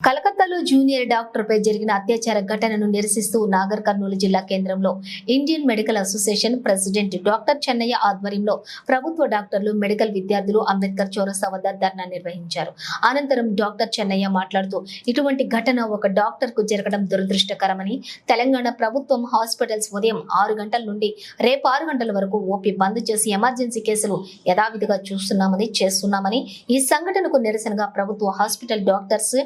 కలకత్తాలో junior doctor పై జరిగిన అత్యాచార ఘటనను నిరసిస్తూ నాగర్ కర్నూలు జిల్లా కేంద్రంలో Indian medical association president doctor Chennaiah ఆధ్వర్యంలో ప్రభుత్వ డాక్టర్లు మెడికల్ విద్యార్థులు అంబేద్కర్ చౌరస్తా వద్ద ధర్నా నిర్వహించారు. అనంతరం డాక్టర్ చెన్నయ్య మాట్లాడుతూ ఇటువంటి ఘటన ఒక డాక్టర్కు జరగడం దురదృష్టకరమని తెలంగాణ ప్రభుత్వం హాస్పిటల్స్ ఉదయం ఆరు గంటల నుండి రేపు ఆరు గంటల వరకు ఓపీ బంద్ చేసి ఎమర్జెన్సీ కేసులు యథావిధిగా చూస్తున్నామని చేస్తున్నామని ఈ సంఘటనకు నిరసనగా ప్రభుత్వ హాస్పిటల్ డాక్టర్స్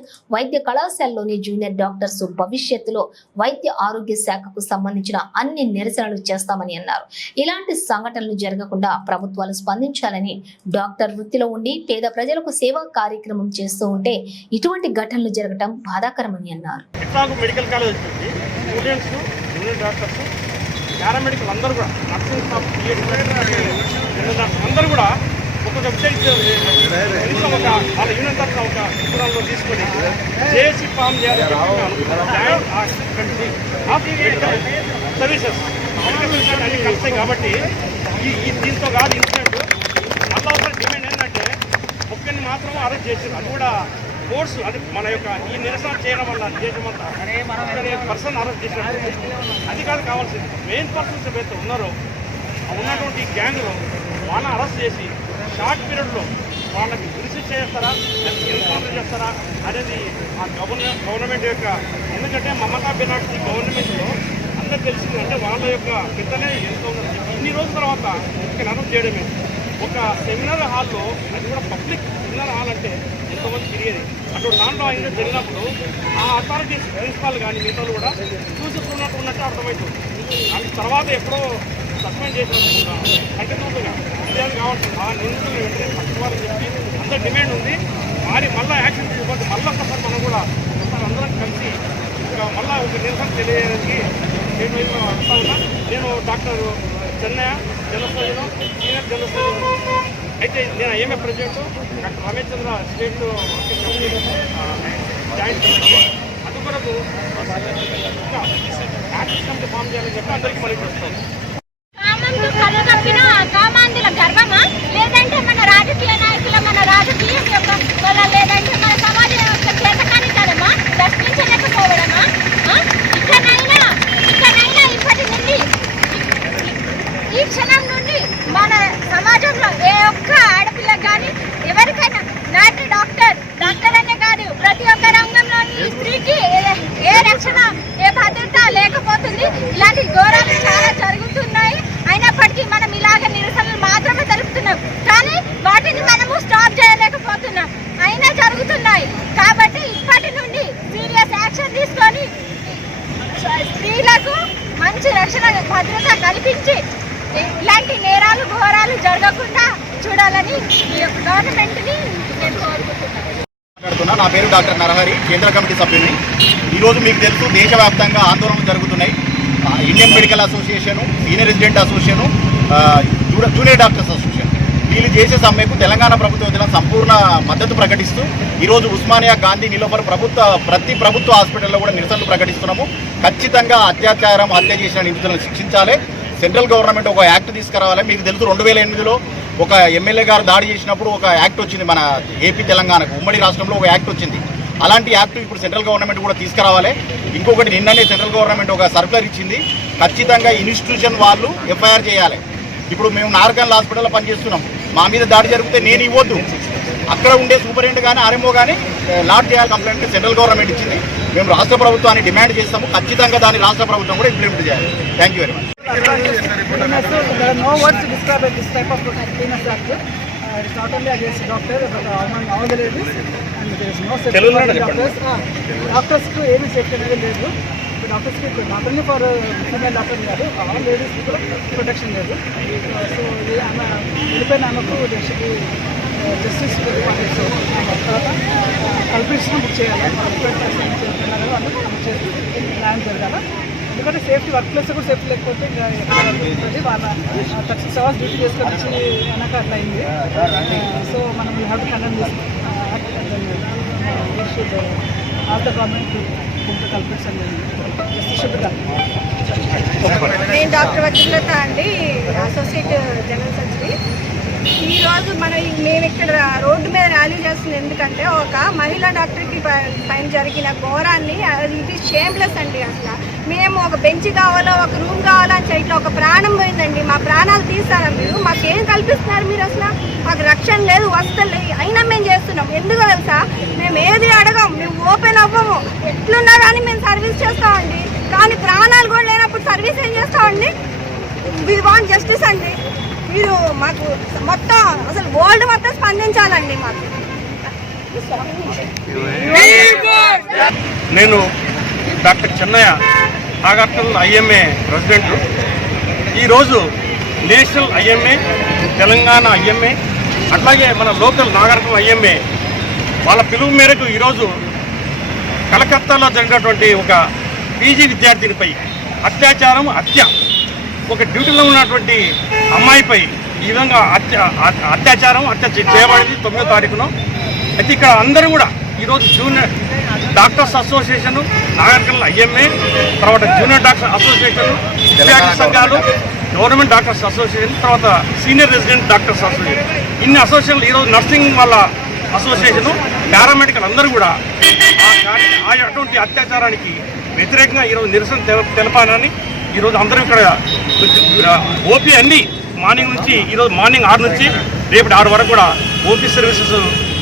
వైద్య కళాశాలలోని జూనియర్ డాక్టర్స్ భవిష్యత్తులో వైద్య ఆరోగ్య శాఖకు సంబంధించిన అన్ని నిరసనలు చేస్తామని అన్నారు. ఇలాంటి సంఘటనలు జరగకుండా ప్రభుత్వాలు స్పందించాలని డాక్టర్ వృత్తిలో ఉండి పేద ప్రజలకు సేవా కార్యక్రమం చేస్తూ ఉంటే ఇటువంటి ఘటనలు జరగటం బాధాకరమని అన్నారు. Medical college students junior doctors paramedical అందరూ కూడా నర్సింగ్ స్టాఫ్ అందరూ కూడా ఒక వెబ్సైట్ కనీసం ఒక వాళ్ళ యూనియన్ తరఫున ఒక తీసుకొని జేఏసీ ఫామ్ చేయాలని ఆఫ్ సర్వీసెస్ అన్ని కలుస్తాయి కాబట్టి ఈ దీంతో కాదు ఇన్సిడెంట్ మళ్ళీ డిమాండ్ ఏంటంటే ఒక్కరిని మాత్రం అరెస్ట్ చేసారు అది కూడా ఫోర్స్ అది మన యొక్క ఈ నిరసన చేయడం వల్ల దేశమంతా పర్సన్ అరెస్ట్ చేసినట్టు అది కాదు కావాల్సింది. మెయిన్ పర్సన్స్ ఎవరైతే ఉన్నారో ఉన్నటువంటి గ్యాంగ్లో వాళ్ళని అరెస్ట్ చేసి షార్ట్ పీరియడ్లో వాళ్ళకి కృషి చేస్తారా ఎన్కౌంటర్ చేస్తారా అనేది ఆ గవర్నమెంట్ గవర్నమెంట్ యొక్క ఎందుకంటే మమతా బెనర్జీ గవర్నమెంట్లో అందరికి తెలిసిందంటే వాళ్ళ యొక్క పెద్దనే ఎన్కౌంటర్ ఇన్ని రోజుల తర్వాత ఇక్కడ చేయడమే. ఒక సెమినార్ హాల్లో అది కూడా పబ్లిక్ సెమినార్ హాల్ అంటే ఎంతోమంది తిరిగేది. అటు దాంట్లో ఆయన జరిగినప్పుడు ఆ అథారిటీస్ ప్రిన్సిపాల్ కానీ మిగతా కూడా చూసుకున్నట్టు ఉన్నట్టు అర్థమవుతుంది దాని తర్వాత ఎప్పుడో సస్పెండ్ చేసినట్టు కంటిన్యూగా ఫిర్యాదు కావాల్సింది ఆ నిందితులు వెంటనే పట్టుకోవాలని చెప్పి అంత డిమాండ్ ఉంది. వారి మళ్ళీ యాక్షన్ తీసుకోవాలి మళ్ళీ ఒక్కసారి మనం కూడా ఒకసారి అందరం కలిసి ఇంకా మళ్ళీ ఒక నిరసన తెలియడానికి నేను వైపు వస్తా ఉన్నా. నేను doctor Chennaiah general surgeon senior general surgeon అయితే నేను ఏమే president doctor Ramesh Chandra state joint committee. అది కొరకు యాక్షన్ కమిటీ ఫామ్ చేయాలని చెప్పి అందరికీ మళ్ళీ వస్తాం కామందు కలగప్పిన కామాంధుల గర్వమా లేదంటే మన రాజకీయ నాయకుల మన రాజకీయం యొక్క వల్ల లేదంటే మన సమాజం యొక్క చేతకానితనమా ప్రశ్నించలేకపోవడమా ఆ? ఇకనైనా ఇకనైనా ఇప్పటి నుండి ఈ క్షణం నుండి మన సమాజంలో ఏ ఒక్క ఆడపిల్లకు కానీ ఎవరికైనా నాటి డాక్టర్ డాక్టర్ అనే కాదు ప్రతి ఒక్క రంగంలోని ఈ స్త్రీకి ఏ- ఏ రక్షణ ఏ భద్రత లేకపోతుంది ఇలాంటి ఘోరాలు చాలా జరుగుతున్నాయి అయినప్పటికీ మనం ఇలాగ నిరసనలు మాత్రమే జరుపుతున్నాం కానీ వాటిని మనము స్టాప్ చేయలేకపోతున్నాం అయినా జరుగుతున్నాయి కాబట్టి ఇప్పటి నుండి సీరియస్ యాక్షన్ తీసుకొని స్త్రీలకు మంచి రక్షణ భద్రత కల్పించి ఇలాంటి నేరాలు ఘోరాలు జరగకుండా చూడాలని ఈ యొక్క గవర్నమెంట్ని నేను కోరుకుంటున్నాను. నా పేరు డాక్టర్ నరహరి కేంద్ర కమిటీ సభ్యుని ఈరోజు మీకు తెలుసు దేశవ్యాప్తంగా ఆందోళనలు జరుగుతున్నాయి. Indian medical association senior resident association junior doctors association. వీళ్ళు చేసే సమ్మెకు తెలంగాణ ప్రభుత్వం వదిలిన సంపూర్ణ మద్దతు ప్రకటిస్తూ ఈరోజు ఉస్మానియా గాంధీ నిలోఫర్ ప్రభుత్వ ప్రతి ప్రభుత్వ హాస్పిటల్లో కూడా నిరసనలు ప్రకటిస్తున్నాము. ఖచ్చితంగా అత్యాచారం హత్య చేసిన నిందితులను శిక్షించాలి. సెంట్రల్ గవర్నమెంట్ ఒక యాక్ట్ తీసుకురావాలి. మీకు తెలుసు రెండు వేల ఎనిమిదిలో ఒక ఎమ్మెల్యే గారు దాడి చేసినప్పుడు ఒక యాక్ట్ వచ్చింది మన ఏపీ తెలంగాణకు. ఉమ్మడి రాష్ట్రంలో ఒక యాక్ట్ వచ్చింది. అలాంటి యాక్ట్ ఇప్పుడు సెంట్రల్ గవర్నమెంట్ కూడా తీసుకురావాలి. ఇంకొకటి నిన్ననే సెంట్రల్ గవర్నమెంట్ ఒక సర్కులర్ ఇచ్చింది. ఖచ్చితంగా ఇన్స్టిట్యూషన్ వాళ్ళు ఎఫ్ఐఆర్ చేయాలి. ఇప్పుడు మేము నార్కల్ హాస్పిటల్లో పనిచేస్తున్నాం. మా మీద దాడి జరిగితే నేను ఇవ్వద్దు. అక్కడ ఉండే సూపరింటెండెంట్ కానీ ఆర్ఎంఓ కానీ లాట్ చేయాలి కంప్లైంట్ సెంట్రల్ గవర్నమెంట్ ఇచ్చింది. మేము రాష్ట్ర ప్రభుత్వాన్ని డిమాండ్ చేస్తాము. ఖచ్చితంగా దాన్ని రాష్ట్ర ప్రభుత్వం కూడా ఇంప్లిమెంట్ చేయాలి. థ్యాంక్ యూ వెరీ మచ్కు ఏమీ సేఫ్టీ అనేది లేదు డాక్టర్స్కి not only for female doctor కాదు ఆల్ లేడీస్ కూడా ప్రొటెక్షన్ లేదు. సో ఆమె నాకు ఆమెకు జస్టిస్ తర్వాత కల్పిట్స్ని బుక్ చేయాలి. అందుకు న్యాయం జరగాలి. ఎందుకంటే సేఫ్టీ వర్క్ ప్లేస్ కూడా సేఫ్టీ లేకపోతే ఇంకా ఎక్కడ వాళ్ళ థర్టీ సిక్స్ అవర్స్ డ్యూటీ చేసుకొని వచ్చి వెనక అట్లా అయింది. సో మనం we have to condemn this should all the government culprits కల్పించండి జస్టిస్ నేను డాక్టర్ వజ్రలత అండి అసోసియేట్ జనరల్ సర్జరీ ఈ రోజు మనం మేము ఇక్కడ రోడ్డు మీద ర్యాలీ చేస్తుంది ఎందుకంటే ఒక మహిళా డాక్టర్కి పైన జరిగిన ఘోరాన్ని అది ఇది షేమ్లెస్ అండి అసలు. మేము ఒక బెంచ్ కావాలో ఒక రూమ్ కావాలో అని చేయట్లా ఒక ప్రాణం పోయిందండి. మా ప్రాణాలు తీస్తారా మీరు? మాకేం కల్పిస్తున్నారు మీరు అసలు? మాకు రక్షణ లేదు వస్తలే అయినా మేము చేస్తున్నాం. ఎందుకు తెలుసా? మేము ఏది అడగం మేము ఓపెన్ అవ్వము. ఎట్లున్నా కానీ మేము సర్వీస్ చేస్తామండి. కానీ ప్రాణాలు కూడా లేనప్పుడు సర్వీస్ ఏం చేస్తామండి? వి వాంట్ జస్టిస్ అండి. మీరు మాకు మొత్తం అసలు వరల్డ్ మొత్తం స్పందించాలండి మాకు. నేను doctor Chennaiah Nagarkurnool IMA president. ఈరోజు నేషనల్ ఐఎంఏ తెలంగాణ ఐఎంఏ అట్లాగే మన లోకల్ నాగరికం ఐఎంఏ వాళ్ళ పిలుపు మేరకు ఈరోజు కలకత్తాలో జరిగినటువంటి ఒక పీజీ విద్యార్థినిపై అత్యాచారం హత్య ఒక డ్యూటీలో ఉన్నటువంటి అమ్మాయిపై ఈ విధంగా అత్య అత్యాచారం హత్య చేయబడింది తొమ్మిదో తారీఖున. అయితే ఇక్కడ అందరూ కూడా ఈరోజు junior doctors association Nagarkurnool IMA తర్వాత జూనియర్ డాక్టర్ అసోసియేషన్ విద్యార్థి సంఘాలు గవర్నమెంట్ డాక్టర్స్ అసోసియేషన్ తర్వాత సీనియర్ రెసిడెంట్ డాక్టర్స్ అసోసియేషన్. ఇన్ని అసోసియేషన్లు ఈరోజు నర్సింగ్ వాళ్ళ అసోసియేషన్ పారామెడికల్ అందరూ కూడా ఆ అటువంటి అత్యాచారానికి వ్యతిరేకంగా ఈరోజు నిరసన తెల- తెలపాలని ఈరోజు అందరం ఇక్కడ ఓపీ అన్ని మార్నింగ్ నుంచి ఈరోజు మార్నింగ్ ఆరు నుంచి రేపటి ఆరు వరకు కూడా ఓపీ సర్వీసెస్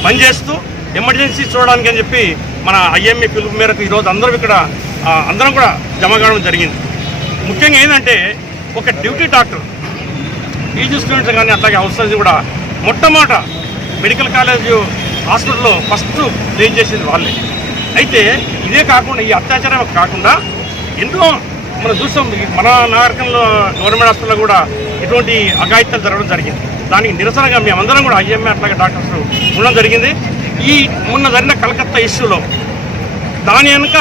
పనిచేస్తూ ఎమర్జెన్సీ చూడడానికి అని చెప్పి మన ఐఎంఏ పిలుపు మేరకు ఈరోజు అందరం ఇక్కడ అందరం కూడా జమ కావడం జరిగింది. ముఖ్యంగా ఏంటంటే ఒక డ్యూటీ డాక్టర్ పీజీ స్టూడెంట్స్ కానీ అట్లాగే అవసరం కూడా మొట్టమొదట మెడికల్ కాలేజ్ హాస్పిటల్లో ఫస్ట్ క్లీన్ చేసేది వాళ్ళే. అయితే ఇదే కాకుండా ఈ అత్యాచారం కాకుండా ఎన్నో మనం చూస్తాం మన నాగరికంలో గవర్నమెంట్ హాస్పిటల్లో కూడా ఇటువంటి అఘాయిత్యాలు జరగడం జరిగింది. దానికి నిరసనగా మేమందరం కూడా ఐఎంఏ అట్లాగే డాక్టర్స్ ఉండడం జరిగింది. ఈ మొన్న జరిగిన కలకత్తా ఇష్యూలో దాని వెనుక